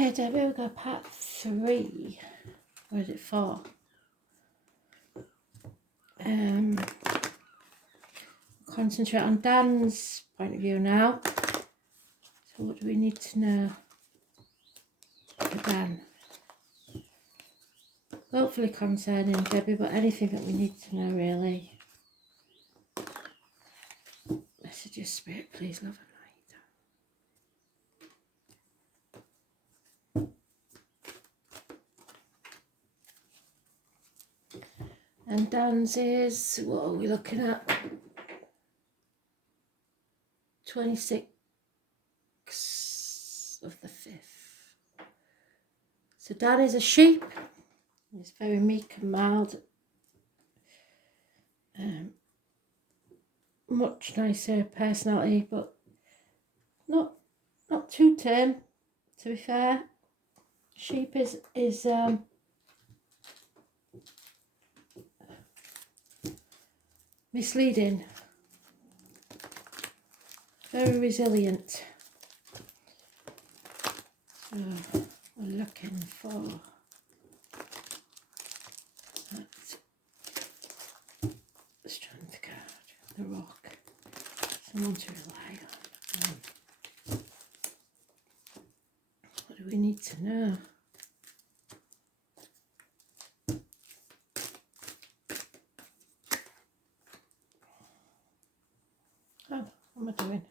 Okay, Debbie, we've got part 3. Or is it 4? Concentrate on Dan's point of view now. So what do we need to know for Dan? Hopefully concerning Debbie, but anything that we need to know really. Messages, Spirit, please, love and light. And Dan's is, what are we looking at? 26 of the 5th. So Dan is a sheep. He's very meek and mild. Much nicer personality, but not too tame, to be fair. Sheep is misleading. Very resilient. So we're looking for that strength card, the rock, someone to rely on. What do we need to know? Oh, what am I doing?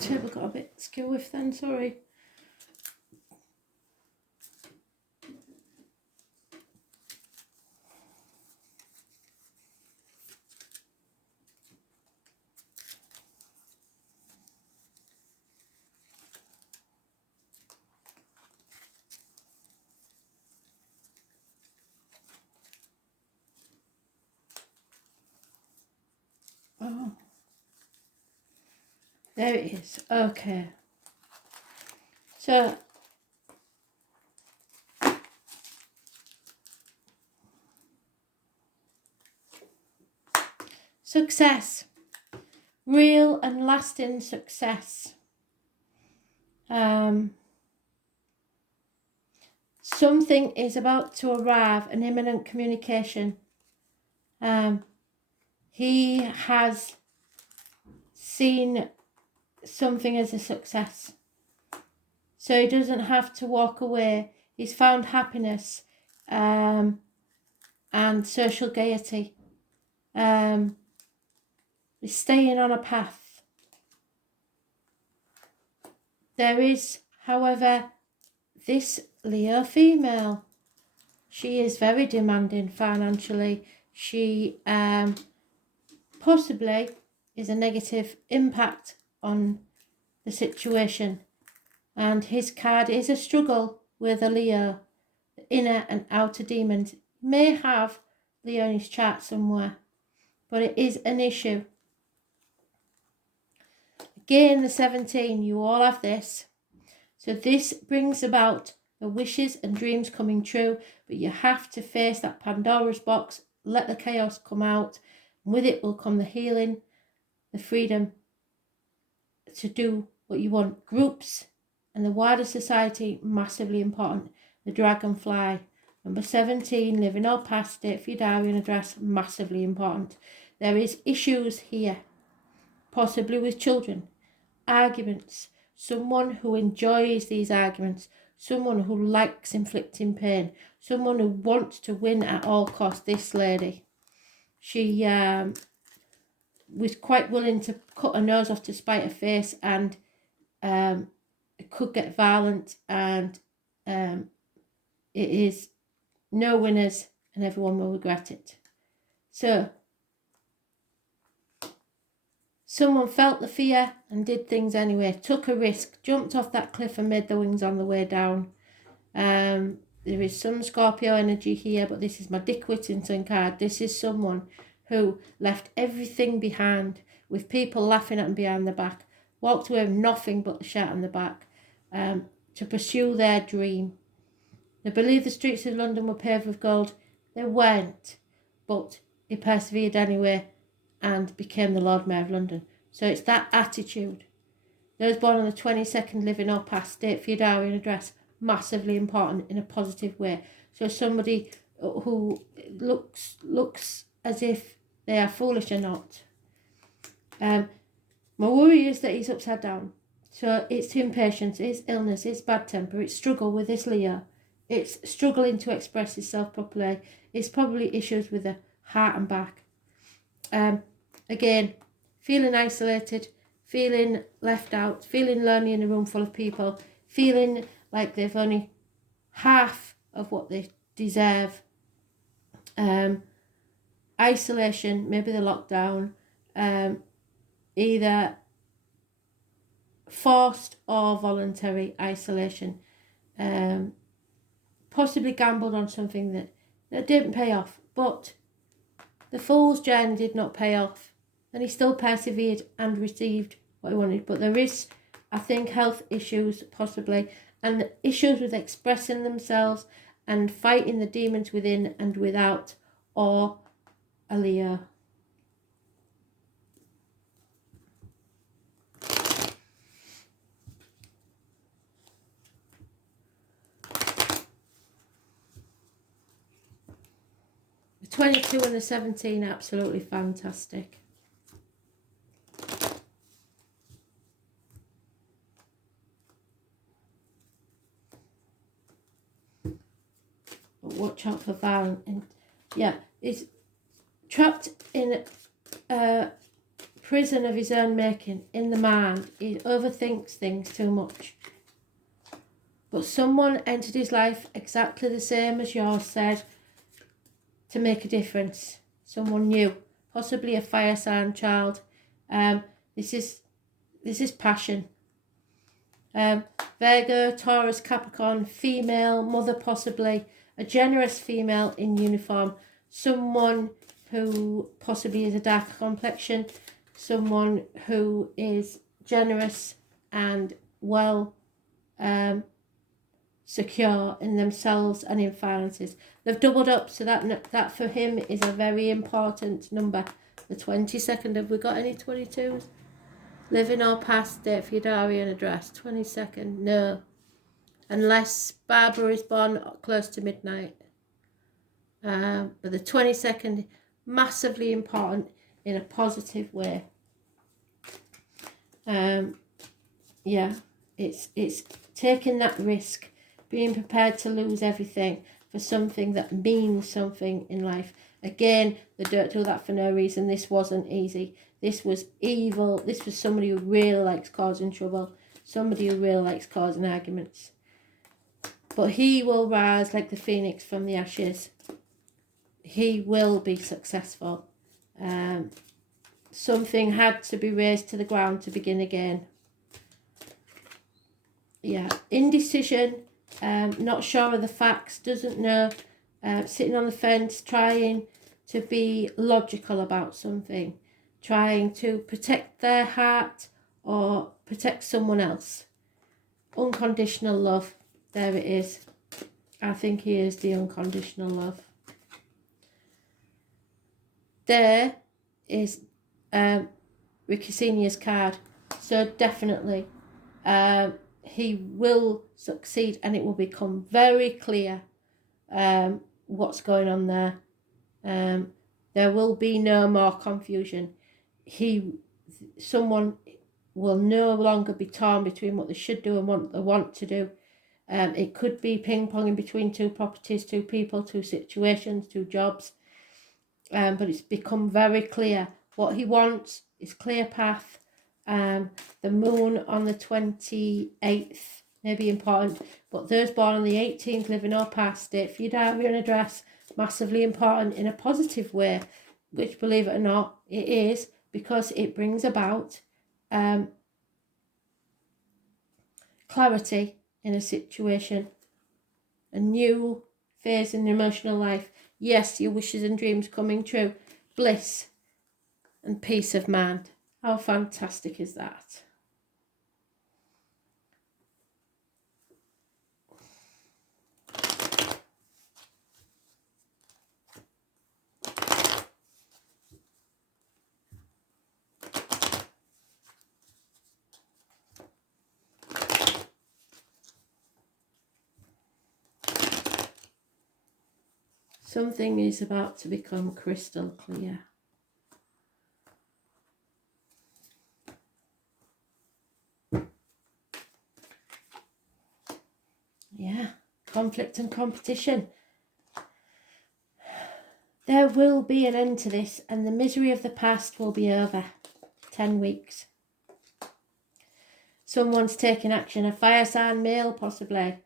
Table got a bit skill with then, sorry. Oh, there it is. Okay. So success, real and lasting success. Something is about to arrive, an imminent communication. He has seen something as a success. So he doesn't have to walk away. He's found happiness and social gaiety. He's staying on a path. There is, however, this Leo female. She is very demanding financially. She possibly is a negative impact on the situation. And his card is a struggle with a Leo, the inner and outer demons. May have Leo in his chart somewhere, but it is an issue. Again, the 17, you all have this. So this brings about the wishes and dreams coming true, but you have to face that Pandora's box, let the chaos come out, and with it will come the healing, the freedom to do what you want. Groups and the wider society, massively important. The dragonfly. Number 17, living or past date for your diary and address, massively important. There is issues here, possibly with children, arguments, someone who enjoys these arguments, someone who likes inflicting pain, someone who wants to win at all costs. This lady, she was quite willing to cut her nose off to spite her face, and it could get violent, and it is no winners and everyone will regret it. So someone felt the fear and did things anyway, took a risk, jumped off that cliff and made the wings on the way down. There is some Scorpio energy here, but this is my Dick Whittington card. This is someone who left everything behind, with people laughing at them behind their back, walked away with nothing but the shirt on the back, to pursue their dream. They believed the streets of London were paved with gold. They weren't, but he persevered anyway and became the Lord Mayor of London. So it's that attitude. Those born on the 22nd, living or past date for your diary and address, massively important in a positive way. So somebody who looks as if they are foolish or not. My worry is that he's upside down. So it's impatience, it's illness, it's bad temper, it's struggle with this Leo. It's struggling to express himself properly. It's probably issues with the heart and back. Again, feeling isolated, feeling left out, feeling lonely in a room full of people, feeling like they've only half of what they deserve. Isolation, maybe the lockdown, either forced or voluntary isolation. Possibly gambled on something that didn't pay off, but the fool's journey did not pay off, and he still persevered and received what he wanted. But there is, I think, health issues possibly, and issues with expressing themselves and fighting the demons within and without, or a Leo. The 22 and the 17, absolutely fantastic. But watch out for violence. Yeah, he's trapped in a prison of his own making, in the mind. He overthinks things too much. But someone entered his life exactly the same as yours said, to make a difference. Someone new, possibly a fire sign child. This is passion. Virgo, Taurus, Capricorn, female, mother possibly, a generous female in uniform, someone who possibly is a darker complexion, someone who is generous and well secure in themselves and in finances. They've doubled up, so that for him is a very important number. The 22nd, have we got any 22s? Living or past date for your diary and address. 22nd, no. Unless Barbara is born close to midnight. But the 22nd, massively important in a positive way. Yeah, it's taking that risk, being prepared to lose everything for something that means something in life. Again, they don't do that for no reason. This wasn't easy. This was evil. This was somebody who really likes causing trouble. Somebody who really likes causing arguments. But he will rise like the phoenix from the ashes. He will be successful. Something had to be razed to the ground to begin again. Yeah, indecision, not sure of the facts, doesn't know, sitting on the fence, trying to be logical about something, trying to protect their heart or protect someone else. Unconditional love. There it is. I think he is the unconditional love. There is Ricky Senior's card. So definitely he will succeed, and it will become very clear what's going on there. There will be no more confusion. Someone will no longer be torn between what they should do and what they want to do. It could be ping-ponging between two properties, two people, two situations, two jobs. But it's become very clear. What he wants is clear path. The moon on the 28th may be important, but those born on the 18th, living or past it, for your diary and address, massively important in a positive way, which, believe it or not, it is, because it brings about clarity in a situation, a new phase in emotional life. Yes, your wishes and dreams coming true, bliss and peace of mind. How fantastic is that? Something is about to become crystal clear. Yeah, conflict and competition. There will be an end to this, and the misery of the past will be over. 10 weeks. Someone's taking action, a fire sign male possibly,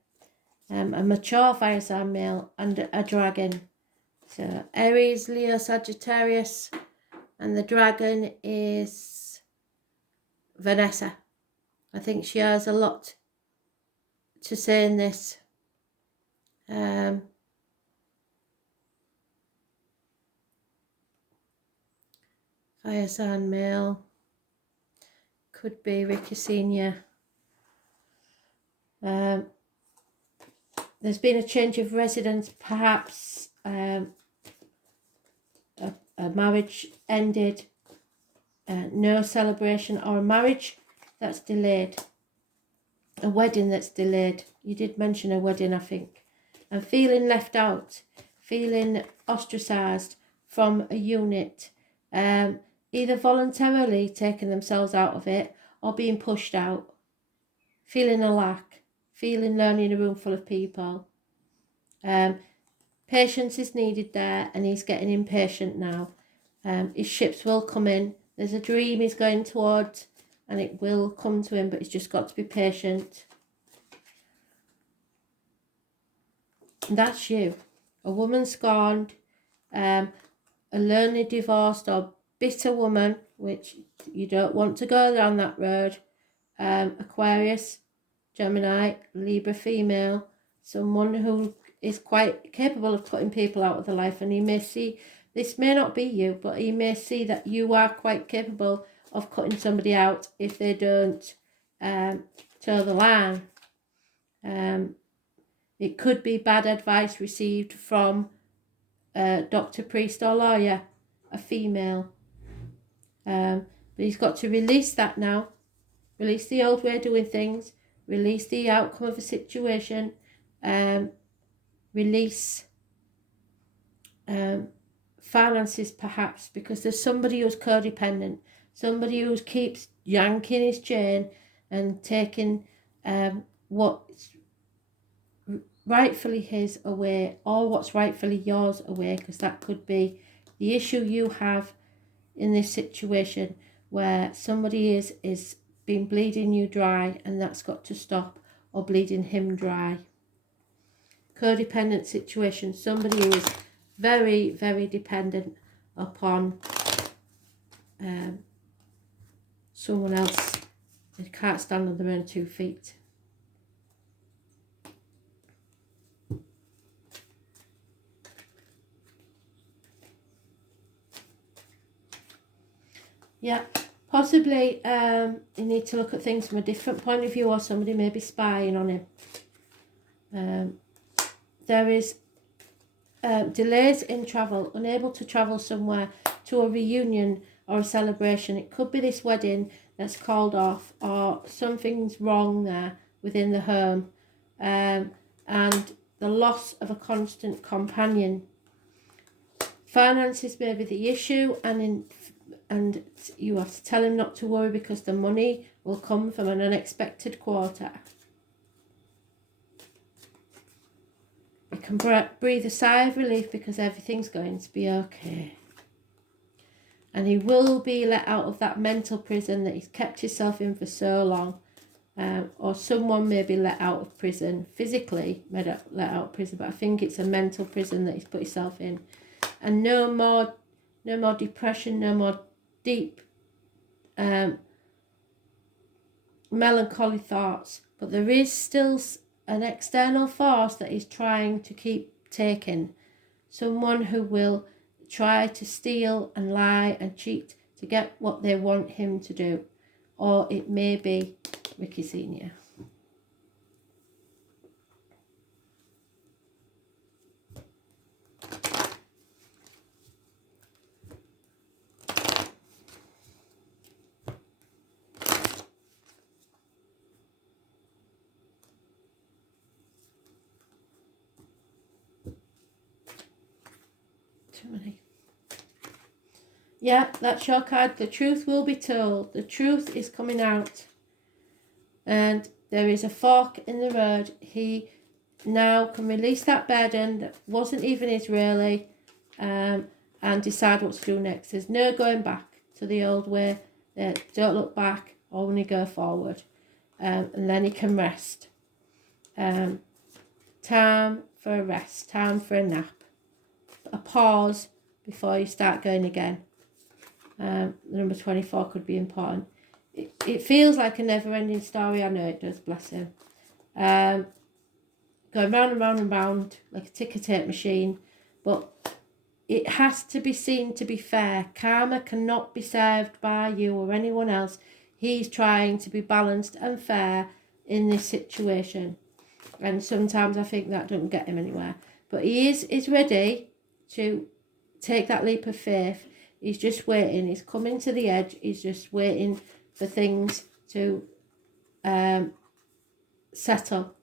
a mature fire sign male, and a dragon. So Aries, Leo, Sagittarius, and the dragon is Vanessa. I think she has a lot to say in this. Fire sign male could be Ricky Senior. There's been a change of residence, perhaps a marriage ended, no celebration, or a marriage that's delayed, a wedding that's delayed. You did mention a wedding, I think. And feeling left out, feeling ostracised from a unit, either voluntarily taking themselves out of it or being pushed out, feeling a lack, feeling lonely in a room full of people. Patience is needed there, and he's getting impatient now. His ships will come in. There's a dream he's going towards, and it will come to him, but he's just got to be patient. And that's you. A woman scorned, a lonely, divorced or bitter woman, which you don't want to go down that road. Aquarius, Gemini, Libra female, someone who is quite capable of cutting people out of their life, and he may see, this may not be you, but he may see that you are quite capable of cutting somebody out if they don't toe the line. It could be bad advice received from a doctor, priest or lawyer, a female. But he's got to release that now. Release the old way of doing things. Release the outcome of a situation. Release finances, perhaps, because there's somebody who's codependent. Somebody who keeps yanking his chain and taking what's rightfully his away, or what's rightfully yours away, because that could be the issue you have in this situation, where somebody is been bleeding you dry, and that's got to stop, or bleeding him dry. Codependent situation, somebody who is very, very dependent upon someone else. They can't stand on their own 2 feet. Yeah, Possibly you need to look at things from a different point of view, or somebody may be spying on him. There is delays in travel, unable to travel somewhere to a reunion or a celebration. It could be this wedding that's called off, or something's wrong there within the home, and the loss of a constant companion. Finances may be the issue, and you have to tell him not to worry, because the money will come from an unexpected quarter. You can breathe a sigh of relief because everything's going to be okay. And he will be let out of that mental prison that he's kept himself in for so long. Or someone may be let out of prison, physically let out of prison, but I think it's a mental prison that he's put himself in. And no more depression, no more deep melancholy thoughts. But there is still an external force that is trying to keep taking. Someone who will try to steal and lie and cheat to get what they want him to do. Or it may be Ricky Sr. Too many. Yeah, that's your card. The truth will be told. The truth is coming out. And there is a fork in the road. He now can release that burden that wasn't even his really, and decide what to do next. There's no going back to the old way. Don't look back, only go forward. And then he can rest. Time for a rest, time for a nap. A pause before you start going again. The number 24 could be important. It feels like a never-ending story. I know it does, bless him. Going round and round and round like a ticker tape machine. But it has to be seen to be fair. Karma cannot be served by you or anyone else. He's trying to be balanced and fair in this situation. And sometimes I think that doesn't get him anywhere. But he is ready to take that leap of faith. He's just waiting. He's coming to the edge. He's just waiting for things to settle.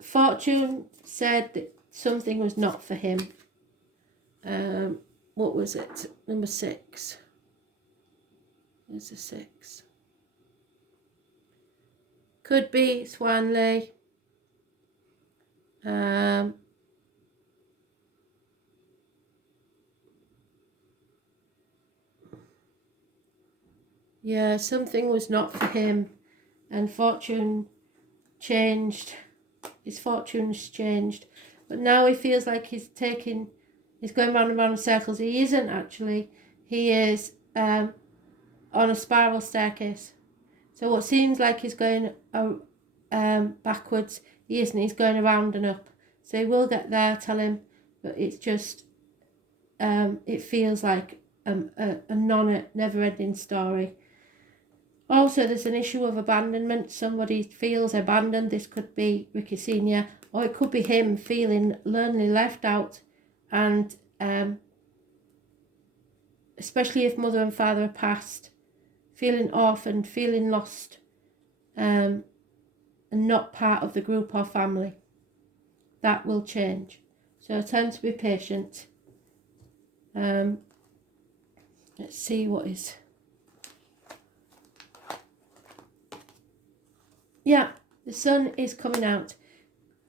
Fortune said that something was not for him. What was it? Number 6. There's a 6. Could be Swanley. Yeah, something was not for him, and fortune changed. His fortune's changed, but now he feels like he's going round and round in circles. He isn't actually. He is on a spiral staircase. So what seems like he's going backwards, he isn't. He's going around and up. So he will get there, tell him, but it's just it feels like a never-ending story. Also, there's an issue of abandonment. Somebody feels abandoned. This could be Ricky Sr. or it could be him feeling lonely, left out, and especially if mother and father are passed, feeling orphaned, feeling lost, and not part of the group or family. That will change. So attempt to be patient. Let's see what is. Yeah, the sun is coming out.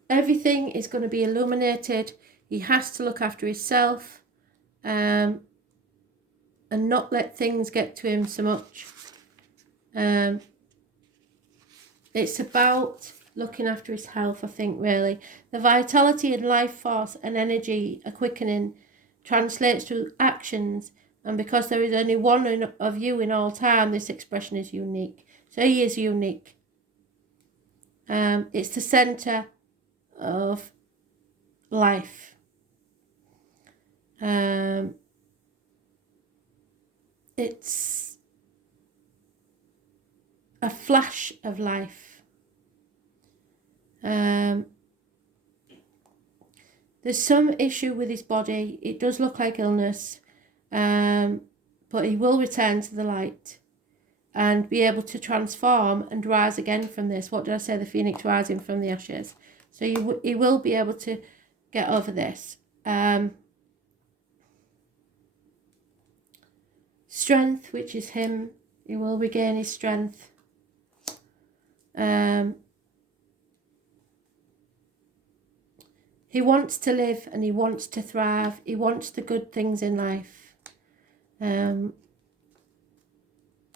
Everything is going to be illuminated. He has to look after himself and not let things get to him so much. It's about looking after his health, I think, really. The vitality and life force and energy, a quickening, translates to actions. And because there is only one of you in all time, this expression is unique. So he is unique. It's the centre of life. it's a flash of life. There's some issue with his body. It does look like illness, but he will return to the light and be able to transform and rise again from this. What did I say? The phoenix rising from the ashes. So he will be able to get over this. Strength, which is him. He will regain his strength. He wants to live and he wants to thrive. He wants the good things in life.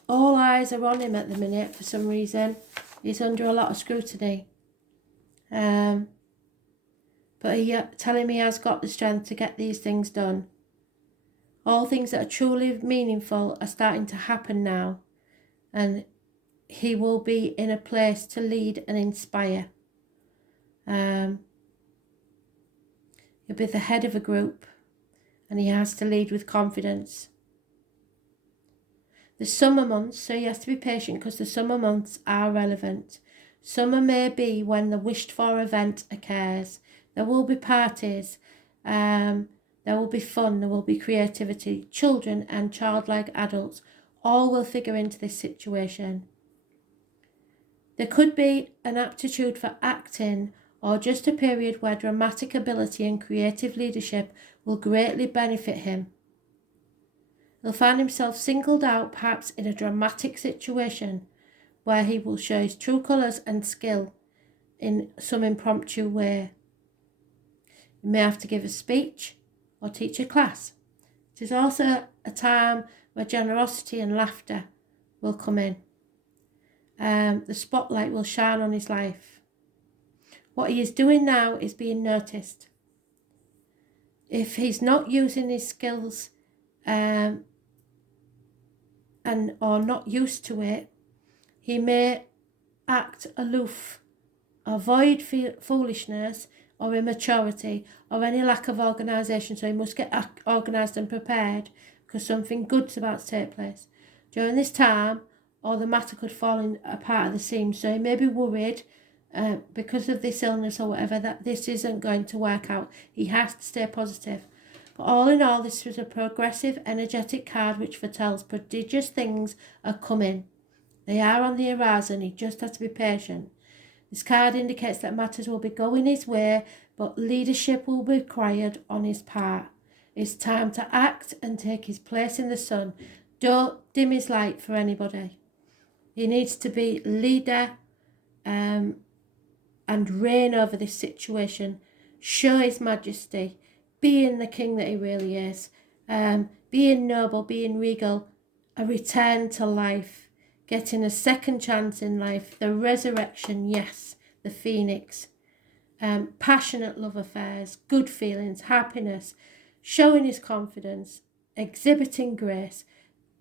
All eyes are on him at the minute for some reason. He's under a lot of scrutiny. But he telling me he has got the strength to get these things done. All things that are truly meaningful are starting to happen now. And he will be in a place to lead and inspire. He'll be the head of a group. And he has to lead with confidence. The summer months, so he has to be patient because the summer months are relevant. Summer may be when the wished for event occurs. There will be parties, there will be fun, there will be creativity. Children and childlike adults all will figure into this situation. There could be an aptitude for acting or just a period where dramatic ability and creative leadership will greatly benefit him. He'll find himself singled out perhaps in a dramatic situation where he will show his true colours and skill in some impromptu way. He may have to give a speech or teach a class. It is also a time where generosity and laughter will come in. The spotlight will shine on his life. What he is doing now is being noticed. If he's not using his skills or not used to it, he may act aloof, avoid foolishness or immaturity or any lack of organisation. So he must get organised and prepared because something good's about to take place. During this time, or the matter could fall apart at the seams. So he may be worried because of this illness or whatever that this isn't going to work out. He has to stay positive. But all in all, this was a progressive, energetic card which foretells prodigious things are coming. They are on the horizon. He just has to be patient. This card indicates that matters will be going his way, but leadership will be required on his part. It's time to act and take his place in the sun. Don't dim his light for anybody. He needs to be leader and reign over this situation. Show his majesty. Being the king that he really is, being noble, being regal, a return to life, getting a second chance in life, the resurrection, yes, the phoenix, passionate love affairs, good feelings, happiness, showing his confidence, exhibiting grace,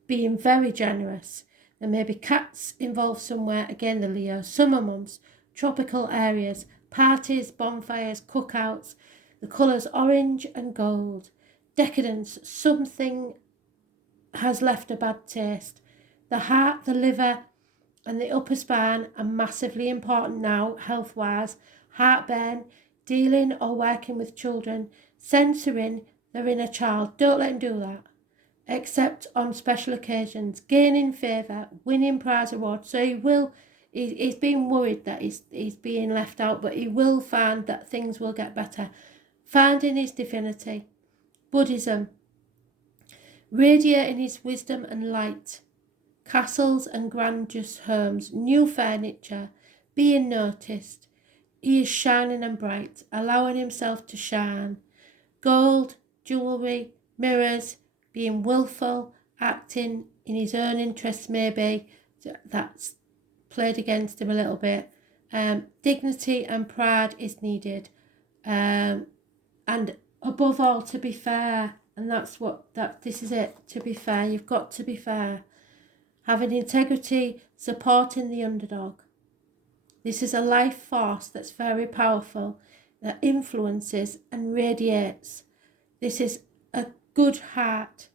being very generous. There may be cats involved somewhere, again the Leo, summer months, tropical areas, parties, bonfires, cookouts. The colours orange and gold. Decadence, something has left a bad taste. The heart, the liver and the upper spine are massively important now, health-wise. Heartburn, dealing or working with children, censoring their inner child. Don't let him do that. Except on special occasions. Gaining favour, winning prize awards. So he's been worried that he's being left out, but he will find that things will get better. Finding his divinity, Buddhism, radiating his wisdom and light, castles and grandiose homes, new furniture, being noticed. He is shining and bright, allowing himself to shine. Gold, jewellery, mirrors, being willful, acting in his own interests maybe, that's played against him a little bit. Dignity and pride is needed. And above all, to be fair, and this is it, to be fair, you've got to be fair. Having integrity, supporting the underdog. This is a life force that's very powerful, that influences and radiates. This is a good heart,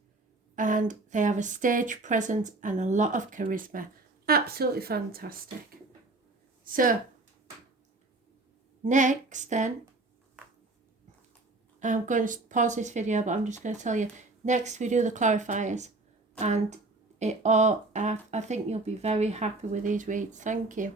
and they have a stage presence and a lot of charisma. Absolutely fantastic. So next then, I'm going to pause this video, but I'm just going to tell you, next we do the clarifiers, and I think you'll be very happy with these reads. Thank you.